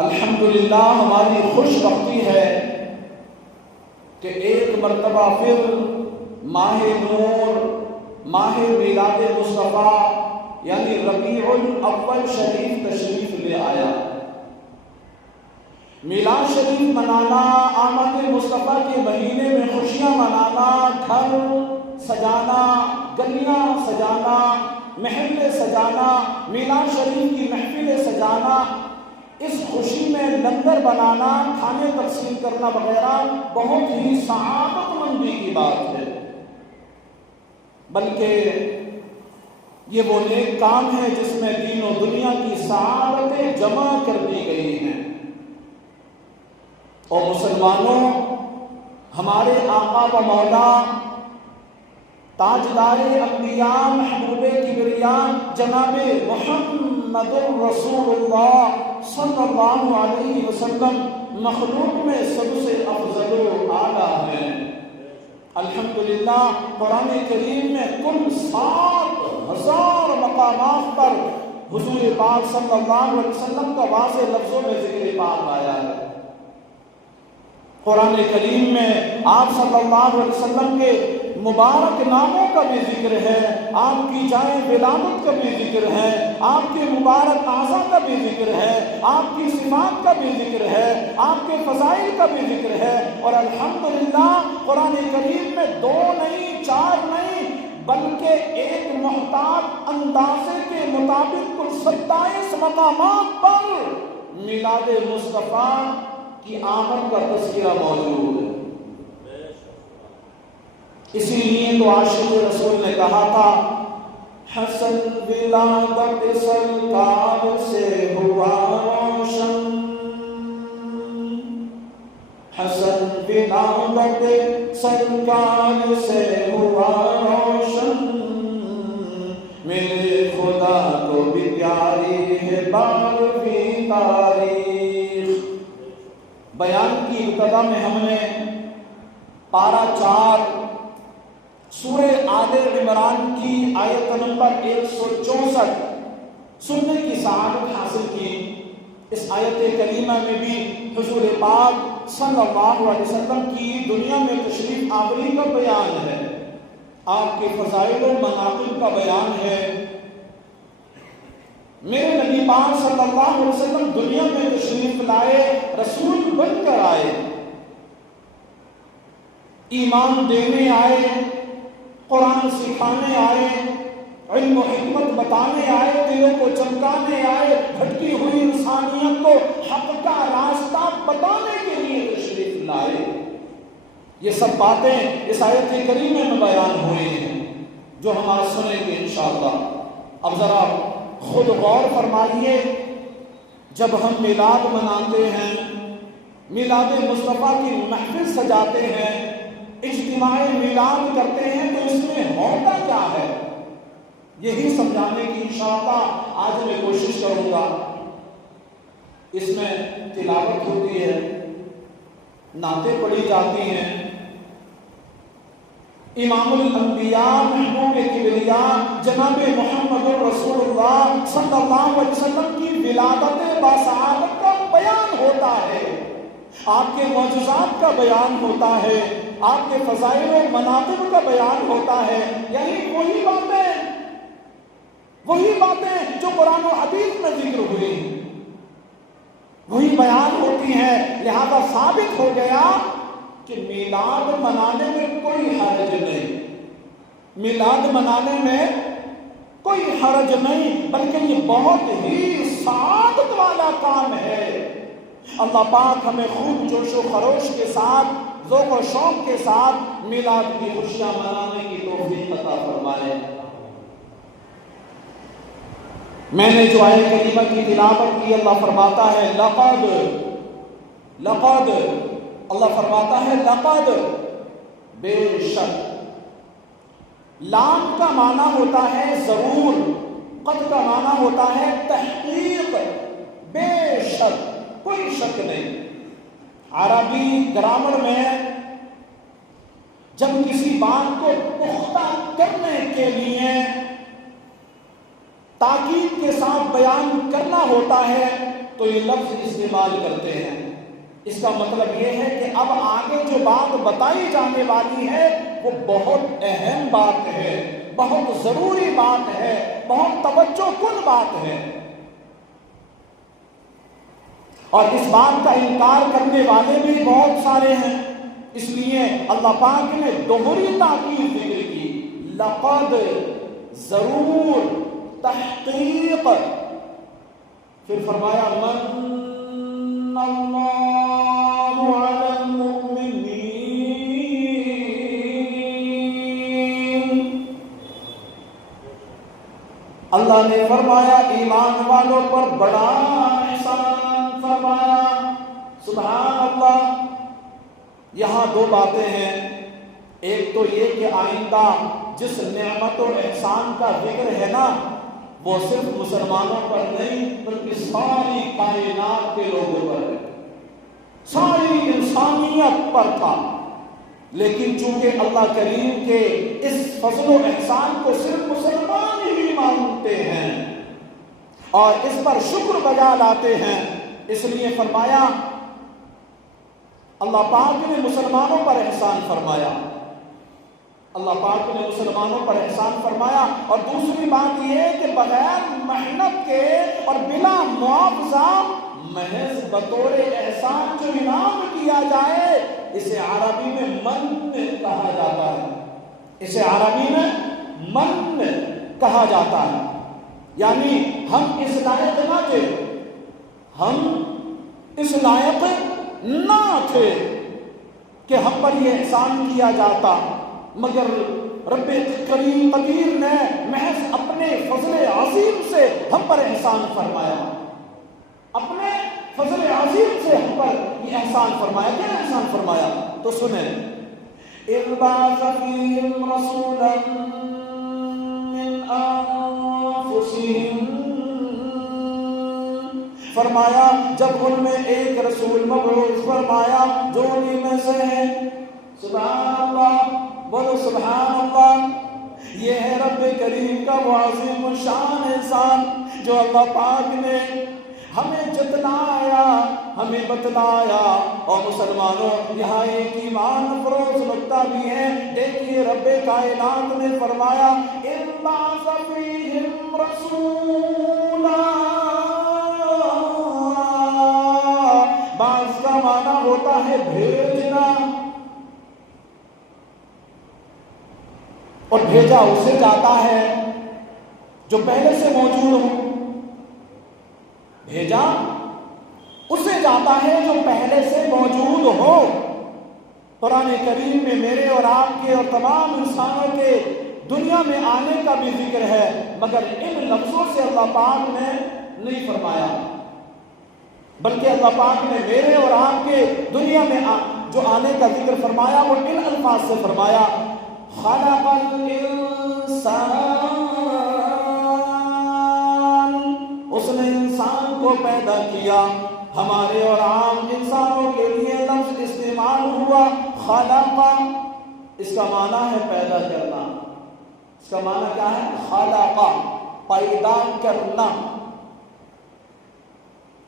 الحمدللہ ہماری خوش بختی ہے کہ ایک مرتبہ پھر ماہ نور، ماہ میلاد مصطفیٰ یعنی ربیع الاول شریف تشریف لے آیا۔ میلاد شریف منانا، آمد مصطفیٰ کے مہینے میں خوشیاں منانا، گھر سجانا، گلیاں سجانا، محلے سجانا، میلاد شریف کی محفلیں سجانا، اس خوشی میں لنگر بنانا، کھانے تقسیم کرنا وغیرہ بہت ہی سعادت مندی کی بات ہے، بلکہ یہ وہ نیک کام ہے جس میں دین و دنیا کی سعادتیں جمع کر دی گئی ہیں۔ اور مسلمانوں، ہمارے آقا و مولا تاجدار انبیاء محبوب کبریاء جناب محمد رسول اللہ صلی اللہ علیہ وسلم مخلوق میں سب سے افضل و اعلیٰ ہیں۔ الحمدللہ قرآن کریم میں کل 7,000 مقامات پر حضور پاک صلی اللہ علیہ وسلم کا واضح لفظوں میں ذکر پاک آیا ہے۔ قرآن کریم میں آپ صلی اللہ علیہ وسلم کے مبارک ناموں کا بھی ذکر ہے، آپ کی جائے ولادت کا بھی ذکر ہے، آپ کے مبارک اعضاء کا بھی ذکر ہے، آپ کی صفات کا بھی ذکر ہے، آپ کے فضائل کا بھی ذکر ہے۔ اور الحمدللہ قرآن کریم میں 2 نہیں، 4 نہیں، بلکہ ایک محتاط اندازے کے مطابق کل 27 مقامات پر میلاد مصطفیٰ کی آمد کا تذکرہ موجود ہے۔ اسی لیے تو عاشق رسول نے کہا تھا، حسن ولادت سرکار سے ہوا روشن، حسن ولادت سرکار سے ہوا روشن، میرے خدا کو بھی پیاری ہے 12ویں تاریخ۔ بیان کی ابتدا میں ہم نے پارہ 4 سورہ آل عمران کی آیت نمبر 164 سننے کی سعادت حاصل کی۔ اس آیت کریمہ میں بھی حضور پاک صلی اللہ علیہ وسلم کی دنیا میں تشریف آوری کا بیان ہے، آپ کے فضائل و مناقب کا بیان ہے۔ میرے نبی پاک صلی اللہ علیہ وسلم دنیا میں تشریف لائے، رسول بن کر آئے، ایمان دینے آئے، قرآن سکھانے آئے، علم و حکمت بتانے آئے، دلوں کو چمکانے آئے، بھٹکی ہوئی انسانیت کو حق کا راستہ بتانے کے لیے تشریف لائے۔ یہ سب باتیں اس آیت کریمہ میں بیان ہوئی ہیں جو ہم آج سنیں گے انشاءاللہ۔ اب ذرا خود غور فرمائیے، جب ہم میلاد مناتے ہیں، میلاد مصطفیٰ کی محفل سجاتے ہیں، اجتماع میلاد کرتے ہیں، تو اس میں ہوتا کیا ہے یہی سمجھانے کی انشاءاللہ آج میں کوشش کروں گا۔ اس میں تلاوت ہوتی ہے، نعتیں پڑھی جاتی ہیں، امام الانبیاء محبوب کبریاء جناب محمد رسول اللہ صلی اللہ علیہ وسلم کی ولادت باسعادت کا بیان ہوتا ہے، آپ کے معجزات کا بیان ہوتا ہے، آپ کے فضائل و مناقب کا بیان ہوتا ہے، یعنی وہی باتیں جو قرآن و حدیث میں ذکر ہوئی وہی بیان ہوتی ہیں۔ لہذا ثابت ہو گیا کہ میلاد منانے میں کوئی حرج نہیں، میلاد منانے میں کوئی حرج نہیں، بلکہ یہ بہت ہی سعادت والا کام ہے۔ اللہ پاک ہمیں خوب جوش و خروش کے ساتھ، ذوق و شوق کے ساتھ میلاد کی خوشیاں منانے کی توفیق عطا فرمائے۔ میں نے جو آیت کریمہ کی تلاوت کی، اللہ فرماتا ہے لقد، اللہ فرماتا ہے لقد، بے شک۔ لام کا معنی ہوتا ہے ضرور، قد کا معنی ہوتا ہے تحقیق، بے شک، کوئی شک نہیں۔ عربی گرامر میں جب کسی بات کو پختہ کرنے کے لیے تاکید کے ساتھ بیان کرنا ہوتا ہے تو یہ لفظ استعمال کرتے ہیں۔ اس کا مطلب یہ ہے کہ اب آگے جو بات بتائی جانے والی ہے وہ بہت اہم بات ہے، بہت ضروری بات ہے، بہت توجہ کن بات ہے، اور اس بات کا انکار کرنے والے بھی بہت سارے ہیں۔ اس لیے اللہ پاک نے دوہری تاکید ذکر کی، لقد، ضرور، تحقیق، پھر فرمایا من اللہ علی المؤمنین، اللہ نے فرمایا ایمان والوں پر بڑا احسان فرمایا۔ سبحان اللہ۔ یہاں دو باتیں ہیں، ایک تو یہ کہ آئندہ جس نعمت و احسان کا ذکر ہے نا وہ صرف مسلمانوں پر نہیں بلکہ ساری کائنات کے لوگوں پر ہے، ساری انسانیت پر تھا، لیکن چونکہ اللہ کریم کے اس فضل و احسان کو صرف مسلمان ہی مانتے ہیں اور اس پر شکر بجا لاتے ہیں، اس لیے فرمایا اللہ پاک نے مسلمانوں پر احسان فرمایا، اللہ پاک نے مسلمانوں پر احسان فرمایا۔ اور دوسری بات یہ ہے کہ بغیر محنت کے اور بلا معاوضہ محض بطور احسان جو انعام کیا جائے اسے عربی میں من کہا جاتا ہے، اسے عربی میں من کہا جاتا ہے، یعنی ہم اس لائق نہ تھے، ہم اس لائق نہ تھے کہ ہم پر یہ احسان کیا جاتا، مگر رب کریم قدیر نے محض اپنے فضل عظیم سے ہم پر احسان فرمایا، اپنے فضل عظیم سے ہم پر یہ احسان فرمایا۔ کیا احسان فرمایا؟ تو سنیں، اِذْ بَعَثَ فِيهِمْ رَسُولًا مِّنْ أَنفُسِهِمْ، فرمایا جب ان میں ایک رسول مبعوث فرمایا جو انہی میں سے ہے۔ سبحان اللہ، بولو سبحان اللہ۔ یہ ہے رب کریم کا وہ عظیم الشان احسان جو اللہ پاک نے ہمیں جتلایا، ہمیں بتلایا۔ اور مسلمانوں یہاں ایک ایمان افروز نکتہ بھی ہے، دیکھیے رب کائنات نے فرمایا اِذْ بَعَثَ فِيهِمْ رَسُولًا، بعض کا معنی ہوتا ہے بھیجنا، اور بھیجا اسے جاتا ہے جو پہلے سے موجود ہو، بھیجا اسے جاتا ہے جو پہلے سے موجود ہو۔ قرآن کریم میں میرے اور آپ کے اور تمام انسانوں کے دنیا میں آنے کا بھی ذکر ہے، مگر ان لفظوں سے اللہ پاک نے نہیں فرمایا، بلکہ اللہ پاک نے میرے اور آپ کے دنیا میں جو آنے کا ذکر فرمایا وہ ان الفاظ سے فرمایا، خلق الانسان، اس نے انسان کو پیدا کیا۔ ہمارے اور عام انسانوں کے لیے لفظ استعمال ہوا خلق، اس کا معنی ہے پیدا کرنا، اس کا معنی کیا ہے؟ خلق، پیدا کرنا۔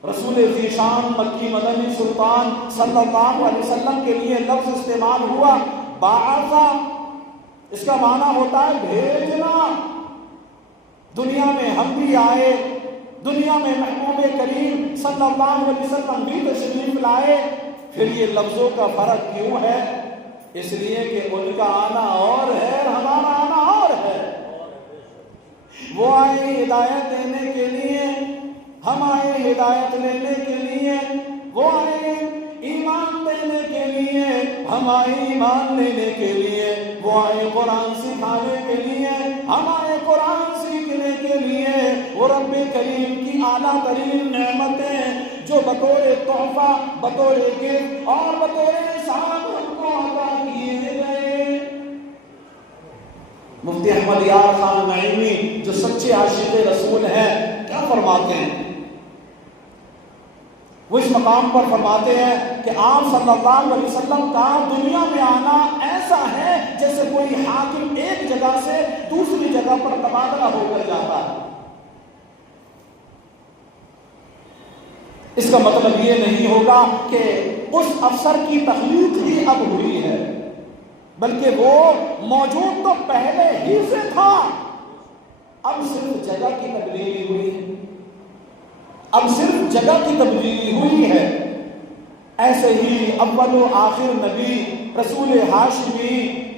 رسول ذیشان مکی مدنی سلطان صلی اللہ علیہ وسلم کے لیے لفظ استعمال ہوا بعث، اس کا معنی ہوتا ہے بھیجنا۔ دنیا میں ہم بھی آئے، دنیا میں محبوب کریم صلی اللہ علیہ وسلم بھی تشریف لائے، پھر یہ لفظوں کا فرق کیوں ہے؟ اس لیے کہ ان کا آنا اور ہے، ہمارا آنا اور ہے۔ وہ آئے ہدایت دینے کے لیے، ہم آئے ہدایت لینے کے لیے، وہ آئے ایمان دینے کے لیے، ہم آئے ایمان لینے کے لیے، وہ آئے قرآن سکھانے کے لیے، ہم آئے قرآن سیکھنے کے لیے۔ وہ رب کریم کی اعلیٰ ترین نعمتیں جو بطور تحفہ، بطور گفٹ اور بطور احسان ہم کو عطا کیے گئے۔ مفتی احمد یار خان نعیمی جو سچے عاشق رسول ہیں کیا فرماتے ہیں؟ وہ اس مقام پر فرماتے ہیں کہ آپ صلی اللہ علیہ وسلم کا دنیا میں آنا ایسا ہے جیسے کوئی حاکم ایک جگہ سے دوسری جگہ پر تبادلہ ہو کر جاتا ہے۔ اس کا مطلب یہ نہیں ہوگا کہ اس افسر کی تخلیق ہی اب ہوئی ہے، بلکہ وہ موجود تو پہلے ہی سے تھا، اب صرف جگہ کی تبدیلی ہوئی ہے، اب صرف جگہ کی تبدیلی ہوئی ہے۔ ایسے ہی اول و آخر نبی رسول ہاشمی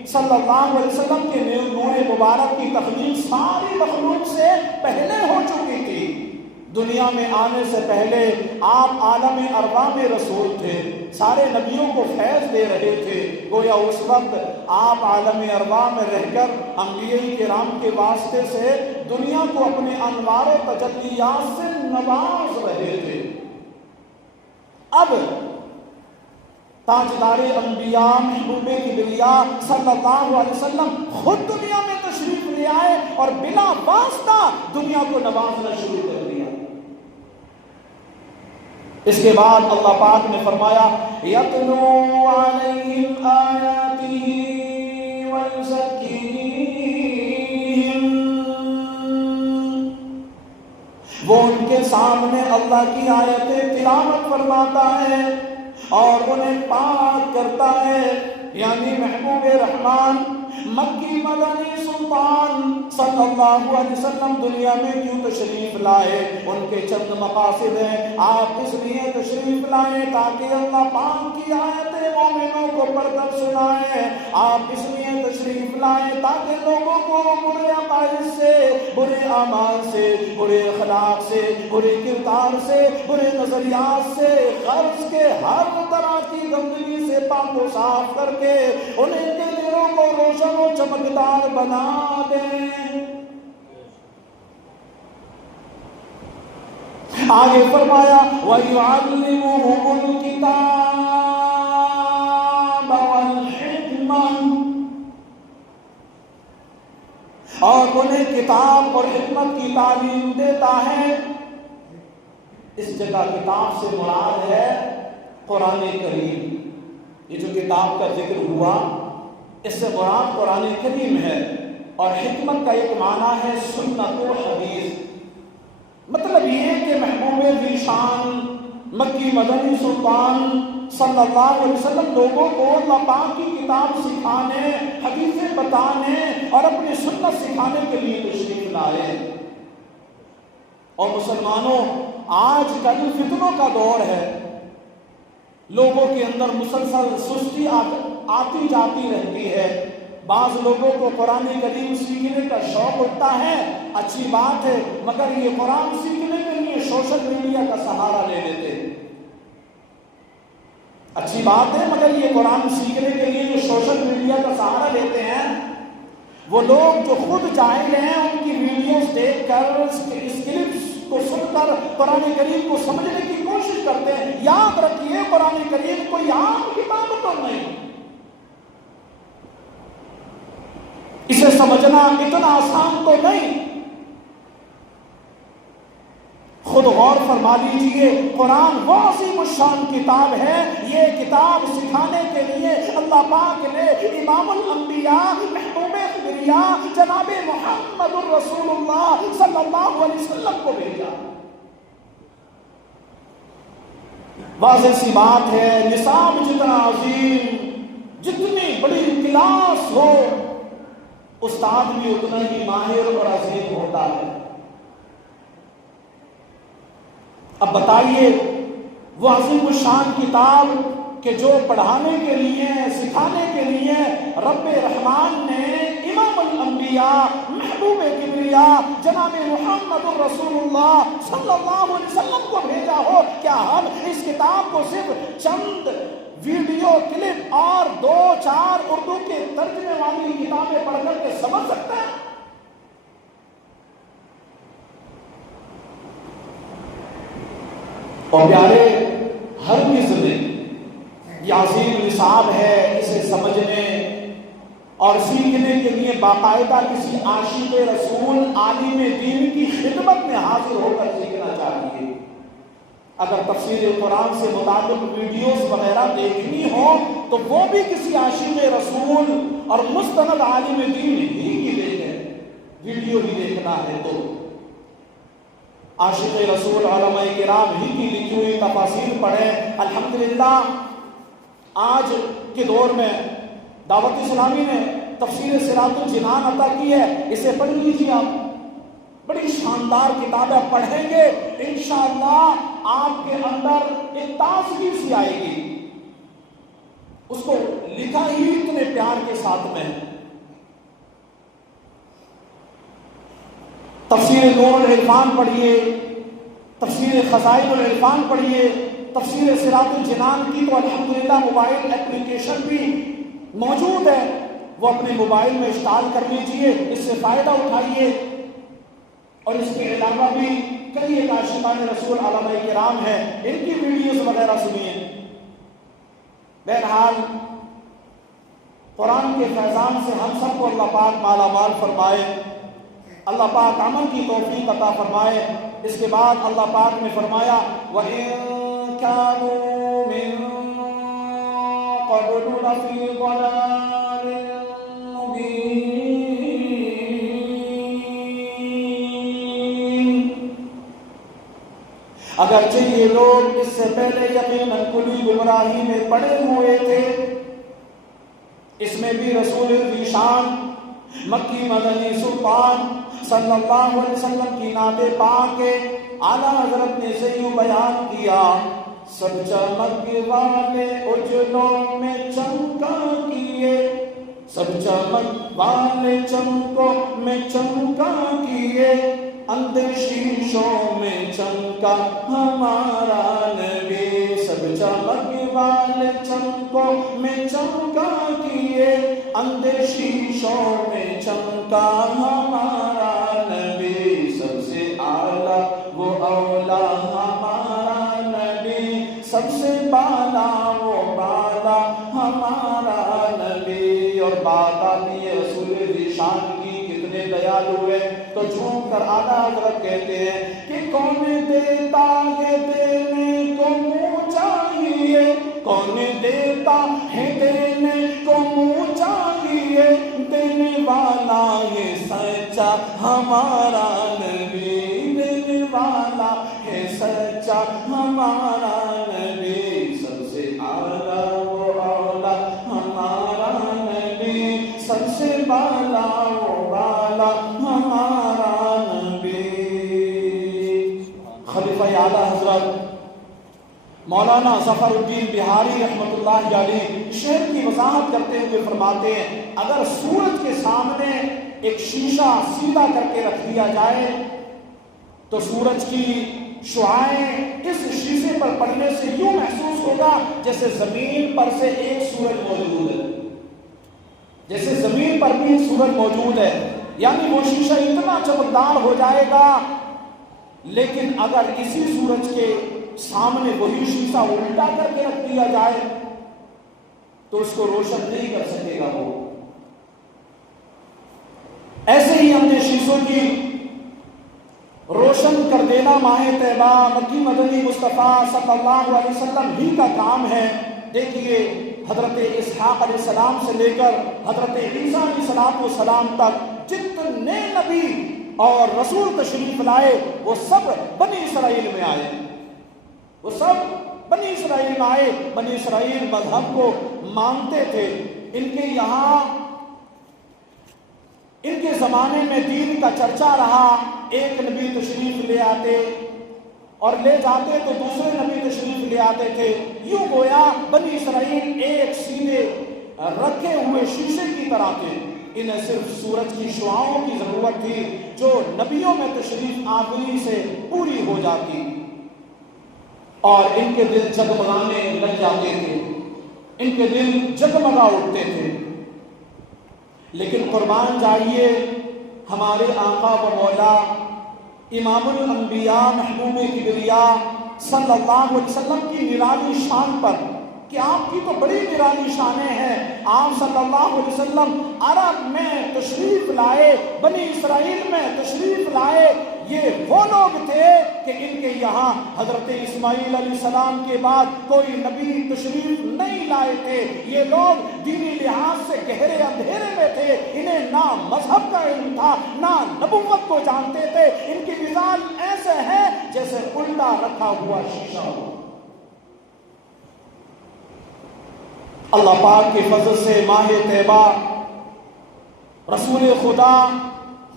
صلی اللہ علیہ وسلم کے نور مبارک کی تخلیق ساری مخلوق سے پہلے ہو چکی تھی۔ دنیا میں آنے سے پہلے آپ عالم ارواح میں رسول تھے، سارے نبیوں کو فیض دے رہے تھے، گویا اس وقت آپ عالم ارواح میں رہ کر انبیاء کرام کے واسطے سے دنیا کو اپنے انوار و تجلیات سے نواز رہے تھے۔ اب تاجدار انبیاء محبوب کبریا صلی اللہ علیہ وسلم خود دنیا میں تشریف لے آئے اور بلا واسطہ دنیا کو نوازنا شروع کر دیا۔ اس کے بعد اللہ پاک نے فرمایا یتلو علیہم آیاتہ ویزکیہم، وہ ان کے سامنے اللہ کی آیتیں تلاوت فرماتا ہے اور انہیں پاک کرتا ہے، یعنی محبوب رحمان مکی مدنی سلطان صلی اللہ علیہ وسلم دنیا میں کیوں تشریف لائے؟ ان کے چند مقاصد ہیں۔ آپ اس لیے تشریف لائے تاکہ اللہ پاک کی آیتیں مومنوں کو پڑھ کر سنائیں۔ آپ اس لیے تشریف لائے تاکہ لوگوں کو برے عقائد سے، برے اعمال سے، برے اخلاق سے، برے کردار سے، برے نظریات سے، غرض کے ہر طرح کی گندگی سے پاک و صاف کر کے انہیں کے دلوں کو روشن و چمکدار بنا دیں۔ آگے فرمایا وَيُعَلِّمُهُمُ الْكِتَابَ وَالْحِكْمَةَ، اور انہیں کتاب اور حکمت کی تعلیم دیتا ہے۔ اس جگہ کتاب سے مراد ہے قرآن کریم۔ یہ جو کتاب کا ذکر ہوا اس سے مراد قرآن کریم ہے، اور حکمت کا ایک معنی ہے سنت و حدیث۔ مطلب یہ کہ محبوب ذیشان مکی مدنی سلطان صلی اللہ علیہ وسلم لوگوں کو اللہ پاک کی کتاب سکھانے، حدیثیں بتانے اور اپنی سنت سکھانے کے لیے تشریف لائے۔ اور مسلمانوں، آج کل فتنوں کا دور ہے، لوگوں کے اندر مسلسل سستی آتی جاتی رہتی ہے۔ بعض لوگوں کو قرآن کریم سیکھنے کا شوق ہوتا ہے، اچھی بات ہے، مگر یہ قرآن سیکھنے کے لیے سوشل میڈیا کا سہارا لے لیتے ہیں۔ اچھی بات ہے، مگر یہ قرآن سیکھنے کے لیے جو سوشل میڈیا کا سہارا لیتے ہیں، وہ لوگ جو خود جاہل ہیں ان کی ویڈیوز دیکھ کر، اس کلپس کو سن کر قرآن کریم کو سمجھنے کی کوشش کرتے ہیں۔ یاد رکھیے قرآن کریم کوئی عام کتاب تو نہیں، اسے سمجھنا اتنا آسان تو نہیں۔ خود غور فرما لیجئے، قرآن وہ عظیم الشان کتاب ہے، یہ کتاب سکھانے کے لیے اللہ پاک نے امام الانبیاء محبوب کبریا جناب محمد الرسول اللہ صلی اللہ علیہ وسلم کو بھیجا۔ واضح سی بات ہے، نصاب جتنا عظیم، جتنی بڑی کلاس ہو، استاد بھی اتنا ہی ماہر اور عظیم ہوتا ہے۔ اب بتائیے، وہ عظیم الشان کتاب کہ جو پڑھانے کے لیے، سکھانے کے لیے رب رحمان نے امام الانبیاء محبوب کبریا جناب محمد الرسول اللہ صلی اللہ علیہ وسلم کو بھیجا ہو، کیا ہم اس کتاب کو صرف چند ویڈیو کلپ اور 2-4 اردو کے ترجمے والی کتابیں پڑھ کر کے سمجھ سکتے ہیں؟ اور پیارے، ہرگز نہیں، یہ عظیم نصاب ہے، اسے سمجھنے اور سیکھنے کے لیے باقاعدہ کسی عاشق رسول عالم دین کی خدمت میں حاضر ہو کر سیکھنا چاہیے۔ اگر تفسیر قرآن سے متعلق ویڈیوز وغیرہ دیکھنی ہو تو وہ بھی کسی عاشق رسول اور مستند عالم دین ہی کی دیکھیں، ویڈیو ہی دیکھنا ہے تو۔ عاشق رسول علماء کرام ہی کی لکھی ہوئی تفاسیر پڑھیں. الحمدللہ آج کے دور میں دعوت اسلامی نے تفسیر صراط الجنان عطا کی ہے، اسے پڑھ لیجیے آپ. بڑی شاندار کتاب ہے، پڑھیں گے انشاءاللہ آپ کے اندر ایک تازگی سی آئے گی. اس کو لکھا ہی اتنے پیار کے ساتھ میں. تفسیر نور العرفان پڑھیے، تفسیر خزائن العرفان پڑھیے، تفسیر صراط الجنان کی تو الحمدللہ موبائل اپلیکیشن بھی موجود ہے، وہ اپنے موبائل میں انسٹال کر لیجئے، اس سے فائدہ اٹھائیے. اور اس کے علاوہ بھی کئی ایک عاشقان رسول علماء کرام ہیں، ان کی ویڈیوز وغیرہ سنیے. بہرحال قرآن کے فیضان سے ہم سب کو اللہ پاک مالا مال فرمائے، اللہ پاک عمل کی توفیق عطا فرمائے. اس کے بعد اللہ پاک نے فرمایا وَإِن كَانُوا مِن قَبْلُ لَفِي ضَلَالٍ مُبِينٍ. اگرچہ یہ لوگ اس سے پہلے یقیناً کلی گمراہی میں پڑے ہوئے تھے. اس میں بھی رسول ذیشان مکی مدنی سلطان صلی اللہ علیہ وسلم کی نعت پاک کے اعلیٰ حضرت نے سے یوں بیان کیا سب چمک والے اجلوں میں چمکا کیے، سب چمک والے چمکوں میں چمکا کیے، اندھے شیشوں میں چمکا ہمارا نبی. سب چمک والے چمکوں میں چمکا کیے، اندھے شیشوں میں چمکا ہمارا نبی. سب سے اعلیٰ وہ اولا ہمارا نبی، سب سے بالا وہ بالا ہمارا نبی. اور بات آتی ہے رسول ذیشان کی، کتنے دیالو ہے. تو جھوم کر اعلیٰ حضرت کہتے ہیں کہ کون دیتا ہے دینے کو منہ چاہیے، کون دیتا ہے دینے کو منہ چاہیے، دینے والا ہے سچا ہمارا نبی، دینے والا ہے سچا ہمارا نبی. سب سے اعلیٰ وہ اولا ہمارا نبی، سب سے بالا وہ بالا ہمارا نبی. خلیفہ اعلیٰ حضرت مولانا ظفر الدین بہاری رحمۃ اللہ علیہ شعر کی وضاحت کرتے ہوئے فرماتے ہیں اگر سورج کے سامنے ایک شیشہ سیدھا کر کے رکھ دیا جائے تو سورج کی شعاعیں اس شیشے پر پڑنے سے یوں محسوس ہوگا جیسے زمین پر سے ایک سورج موجود ہے، جیسے زمین پر بھی ایک سورج موجود ہے. یعنی وہ شیشہ اتنا چمکدار ہو جائے گا. لیکن اگر اسی سورج کے سامنے وہی شیشہ الٹا کر کے رکھ دیا جائے تو اس کو روشن نہیں کر سکے گا وہ. ایسے ہی ہم نے شیشوں کی روشن کر دینا ماہ طیبہ مکی مدنی مصطفیٰ صلی اللہ علیہ وسلم ہی کا کام ہے. دیکھیے حضرت اسحاق علیہ السلام سے لے کر حضرت عیسیٰ علیہ السلام تک جتنے نبی اور رسول تشریف لائے وہ سب بنی اسرائیل میں آئے، وہ سب بنی اسرائیل میں آئے. بنی اسرائیل مذہب کو مانتے تھے. ان کے یہاں ان کے زمانے میں دین کا چرچا رہا. ایک نبی تشریف لے آتے اور لے جاتے تو دوسرے نبی تشریف لے آتے تھے. یوں گویا بنی اسرائیل ایک سیدھے رکھے ہوئے شیشے کی طرح تھے. انہیں صرف سورج کی شعاؤں کی ضرورت تھی جو نبیوں میں تشریف آوری سے پوری ہو جاتی اور ان کے دل جگمگانے لگ جاتے تھے، ان کے دل جگمگا اٹھتے تھے. لیکن قربان جائیے ہمارے آقا و مولا امام الانبیاء محبوب کبریا صلی اللہ علیہ وسلم کی نرالی شان پر کہ آپ کی تو بڑی نرالی شانیں ہیں. آپ صلی اللہ علیہ وسلم عرب میں تشریف لائے، بنی اسرائیل میں تشریف لائے، یہ وہ لوگ تھے کہ ان کے یہاں حضرت اسماعیل علیہ السلام کے بعد کوئی نبی تشریف نہیں لائے تھے. یہ لوگ دینی لحاظ سے گہرے اندھیرے میں تھے. انہیں نہ مذہب کا علم تھا نہ نبوت کو جانتے تھے. ان کی مثال ایسے ہے جیسے الٹا رکھا ہوا شیشہ ہو. اللہ پاک کے فضل سے ماہ طیبہ رسول خدا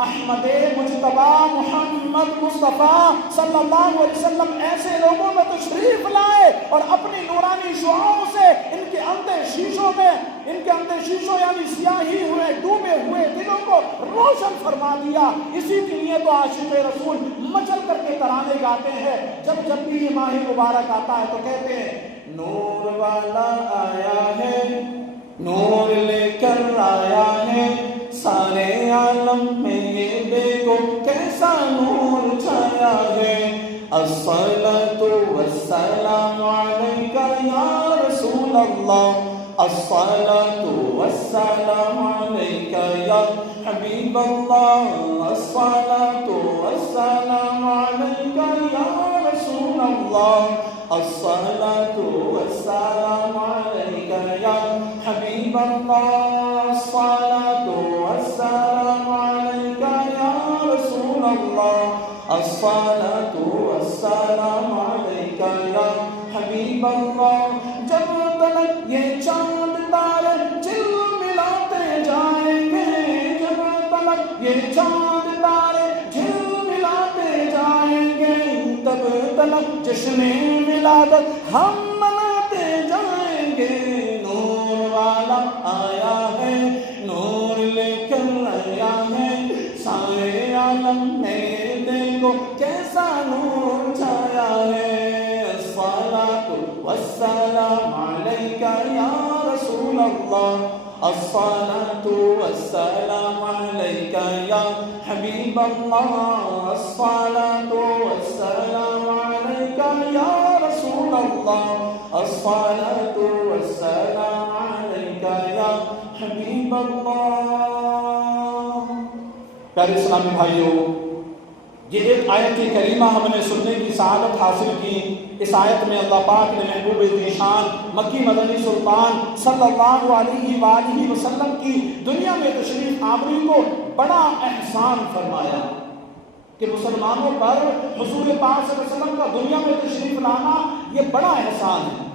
احمد مجتبی محمد مصطفیٰ صلی اللہ علیہ وسلم ایسے لوگوں میں تشریف لائے اور اپنی نورانی شعاعوں سے ان کے اندھے شیشوں یعنی سیاہی ہوئے ڈوبے ہوئے دلوں کو روشن فرما دیا. اسی کے لیے تو عاشق رسول مچل کر کے ترانے گاتے ہیں. جب بھی یہ ماہ مبارک آتا ہے تو کہتے ہیں نور والا آیا ہے, نور لے کر آیا ہے, سارے عالم میں یہ دیکھو کیسا نور چھایا ہے. الصلاۃ والسلام علیک یا رسول اللہ, الصلاۃ والسلام علیک یا حبیب اللہ, الصلاۃ والسلام علیک یا رسول اللہ, الصلاۃ والسلام علیک یا حبیب اللہ, الصلاۃ والسلام علیک یا رسول اللہ, الصلاۃ والسلام علیک یا حبیب اللہ. جب تلک یہ چاند تارے جھلملاتے جائیں گے, جب تلک یہ چاند تارے جھلملاتے جائیں گے, تب تلک جشن ولادت ہم مناتے جائیں گے. نور والا آیا ہے, نور لے کر آیا ہے, سارے عالم میں دیکھو کیسا نور چھایا ہے. الصلاۃ والسلام علیک یا رسول اللہ, الصلاۃ والسلام علیک یا حبیب اللہ, الصلاۃ والسلام علیک یا رسول اللہ, الصلاۃ والسلام علیک یا حبیب اللہ. پیارے اسلامی بھائیوں, یہ ایک آیت کریمہ ہم نے سننے کی سعادت حاصل کی. اس آیت میں اللہ پاک نے محبوب ذیشان مکی مدنی سلطان صلی اللہ علیہ وآلہ وسلم کی دنیا میں تشریف آوری کو بڑا احسان فرمایا کہ مسلمانوں پر حضور پاک صلی اللہ علیہ وسلم کا دنیا میں تشریف لانا یہ بڑا احسان ہے.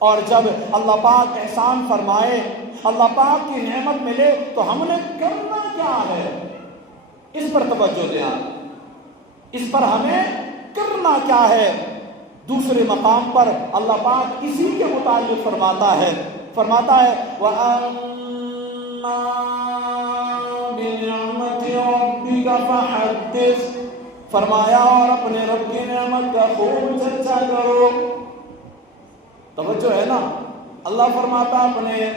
اور جب اللہ پاک احسان فرمائے, اللہ پاک کی نعمت ملے, تو ہم نے کرنا کیا ہے, اس پر توجہ دیں. اس پر ہمیں کرنا کیا ہے. دوسرے مقام پر اللہ پاک اسی کے متعلق فرماتا ہے وَأَمَّا بِنِعْمَةِ رَبِّكَ فَحَدِّثْ, فرمایا اور اپنے رب کی نعمت کا خوب چرچا کرو. توجہ ہے نا, اللہ فرماتا اپنے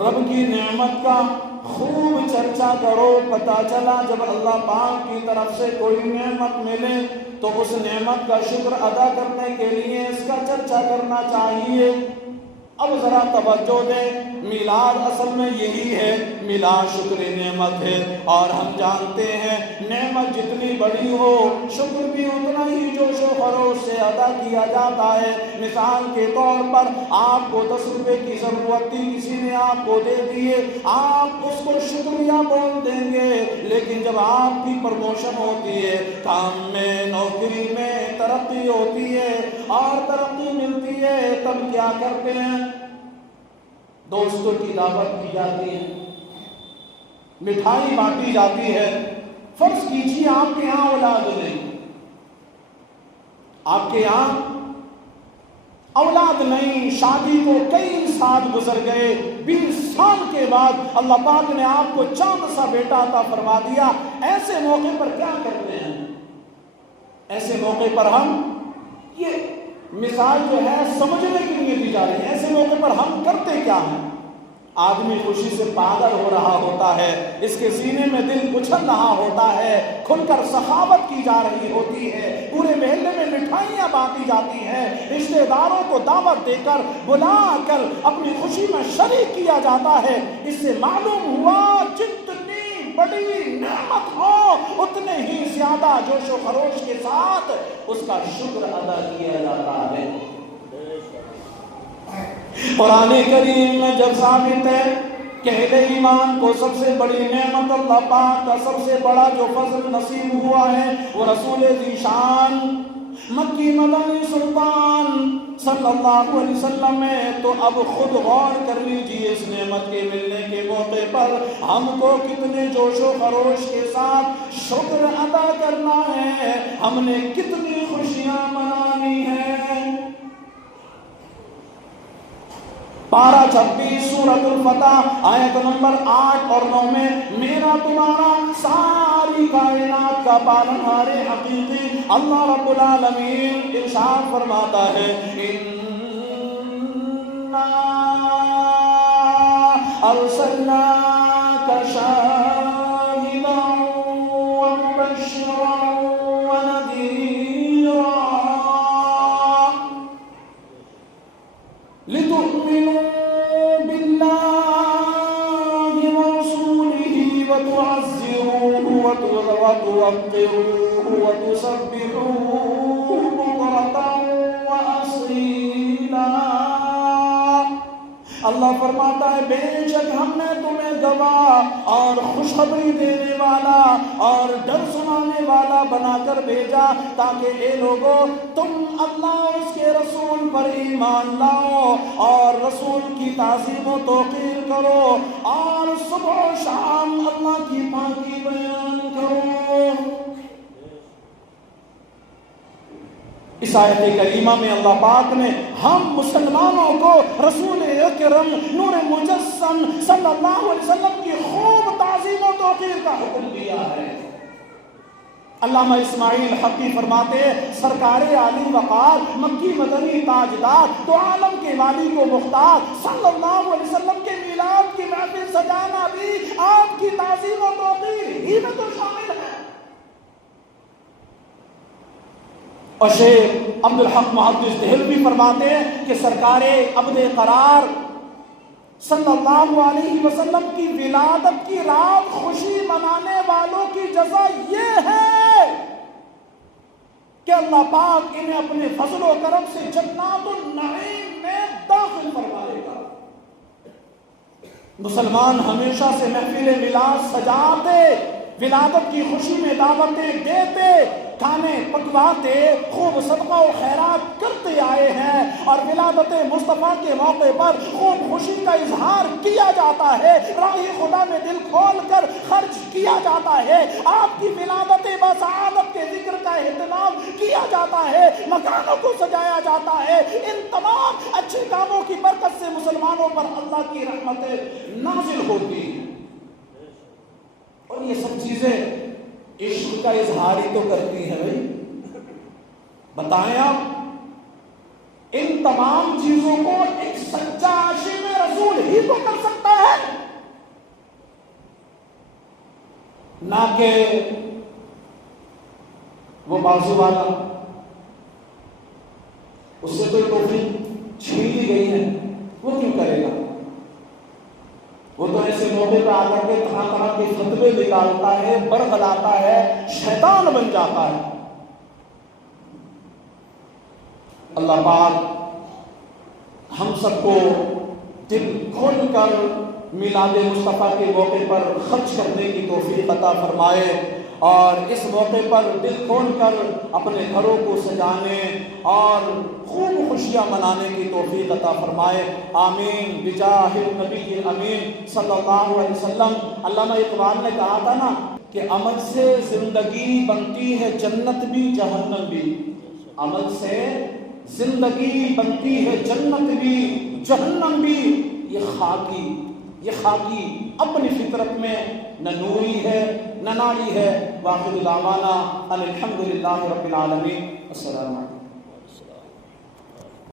رب کی نعمت کا خوب چرچا کرو. پتہ چلا جب اللہ پاک کی طرف سے کوئی نعمت ملے تو اس نعمت کا شکر ادا کرنے کے لیے اس کا چرچا کرنا چاہیے. اب ذرا توجہ دیں, میلاد اصل میں یہی ہے, میلاد شکر نعمت ہے. اور ہم جانتے ہیں نعمت جتنی بڑی ہو شکر بھی اتنا ہی جوش و خروش سے ادا کیا جاتا ہے. مثال کے طور پر آپ کو 10 روپے کی ضرورت تھی, کسی نے آپ کو دے دیے, آپ اس کو شکریہ بول دیں گے. لیکن جب آپ کی پروموشن ہوتی ہے, کام میں, نوکری میں ترقی ہوتی ہے اور ترقی ملتی ہے, تب کیا کرتے ہیں, دوستوں کی دعوت کی جاتی ہے, مٹھائی بانٹی جاتی ہے. فرض کیجیے آپ کے یہاں اولاد نہیں, آپ کے یہاں اولاد نہیں, شادی کو کئی سال گزر گئے, 20 سال کے بعد اللہ پاک نے آپ کو چاند سا بیٹا عطا فرما دیا. ایسے موقع پر کیا کرتے ہیں, ایسے موقع پر ہم, یہ مثال جو ہے سمجھنے کے لیے دی جا رہی ہے, ایسے موقع پر ہم کرتے کیا ہیں. آدمی خوشی سے پاگل ہو رہا ہوتا ہے, اس کے سینے میں دل اچھل رہا ہوتا ہے, کھل کر سخاوت کی جا رہی ہوتی ہے, پورے محلے میں مٹھائیاں بانٹی جاتی ہیں, رشتہ داروں کو دعوت دے کر بلا کر اپنی خوشی میں شریک کیا جاتا ہے. اس سے معلوم ہوا جتنی بڑی نعمت ہو اتنے ہی زیادہ جوش و خروش کے ساتھ اس کا شکر ادا کیا جاتا ہے۔ قرآن کریم میں جب ثابت ہے کہ اہل ایمان کو سب سے بڑی نعمت اللہ پاک کا سب سے بڑا جو فضل نصیب ہوا ہے وہ رسول ذیشان مکی مدنی سلطان صلی اللہ علیہ وسلم ہے، تو اب خود غور کر لیجئے اس نعمت کے ملنے کے موقع پر ہم کو کتنے جوش و خروش کے ساتھ شکر ادا کرنا ہے، ہم نے کتنی خوشیاں منانی ہیں۔ پارہ 26 سورۃ الفتح آیت نمبر 8 اور 9 میں میرا تمہارا ساری کائنات کا پالنہار حقیقی اللہ رب العالمین ارشاد فرماتا ہے اِنَّا أَرْسَلْنَاكَ شَاهِدًا وَمُبَشِّرًا وَنَذِيرًا لِتُؤْمِنُوا بِاللَّهِ وَرَسُولِهِ وَتُعَزِّرُوهُ وَتُوَقِّرُوهُ وَتُسَبِّحُوهُ بُكْرَةً وَأَصِيلًا۔ اللہ فرماتا ہے بے شک ہم نے تمہیں گواہ اور خوشخبری دینے والا اور ڈر سنانے والا بنا کر بھیجا تاکہ اے لوگوں تم اللہ اور اس کے رسول پر ایمان لاؤ اور رسول کی تعظیم و توقیر کرو اور صبح و شام اللہ کی پاکی بیان کرو۔ اس آیت کریمہ میں اللہ پاک نے ہم مسلمانوں کو رسول اکرم نور مجسم صلی اللہ علیہ وسلم کی خوب تعظیم و توقیر کا حکم دیا ہے۔ علامہ اسماعیل حقی فرماتے سرکار عالی وقار مکی مدنی تاجدار دو عالم کے والی کو مختار صلی اللہ علیہ وسلم کے میلاد کی محفل سجانا بھی آپ کی تعظیم و توقیر ہی میں تو شامل ہے۔ اور شیخ عبدالحق محدث دہلوی فرماتے ہیں کہ سرکار عبد قرار صلی اللہ علیہ وسلم کی ولادت کی رات خوشی منانے والوں کی جزا یہ ہے کہ اللہ پاک انہیں اپنے فضل و کرم سے جنات النعیم میں داخل فرمائے گا۔ مسلمان ہمیشہ سے محفل میلاد سجاتے، ولادت کی خوشی میں دعوتیں دیتے، کھانے پکواتے، خوب صدقہ و خیرات کرتے آئے ہیں اور ولادت مصطفیٰ کے موقع پر خوب خوشی کا اظہار کیا جاتا ہے، راہ خدا میں دل کھول کر خرچ کیا جاتا ہے، آپ کی ولادت بسعادت کے ذکر کا اہتمام کیا جاتا ہے، مکانوں کو سجایا جاتا ہے۔ ان تمام اچھے کاموں کی برکت سے مسلمانوں پر اللہ کی رحمتیں نازل ہوتی ہیں، اور یہ سب چیزیں عشق کا اظہار ہی تو کرتی ہے بھائی۔ بتائیں آپ ان تمام چیزوں کو ایک سچا عاشق رسول ہی تو کر سکتا ہے، نہ کہ وہ بازو والا، اس سے تو توفیق چھین لی گئی ہے، وہ کیوں کرے گا؟ وہ تو ایسے موقع پہ آ کر کے طرح طرح کے فتوے نکالتا ہے، برغلاتا ہے، شیطان بن جاتا ہے۔ اللہ پاک ہم سب کو دل کھول کر میلاد مصطفیٰ کے موقع پر خرچ کرنے کی توفیق عطا فرمائے اور اس موقع پر دل کھول کر اپنے گھروں کو سجانے اور خوب خوشیاں منانے کی توفیق عطا فرمائے، آمین بجاہ النبی الامین صلی اللہ علیہ وسلم۔ علامہ اقبال نے کہا تھا نا کہ عمل سے زندگی بنتی ہے جنت بھی جہنم بھی، عمل سے زندگی بنتی ہے جنت بھی جہنم بھی۔ یہ خاکی اپنی فطرت میں نہ نوری ہے نہ ناری ہے۔ واخر دعوانا ان الحمد للہ رب العالمین۔ السلام علیکم۔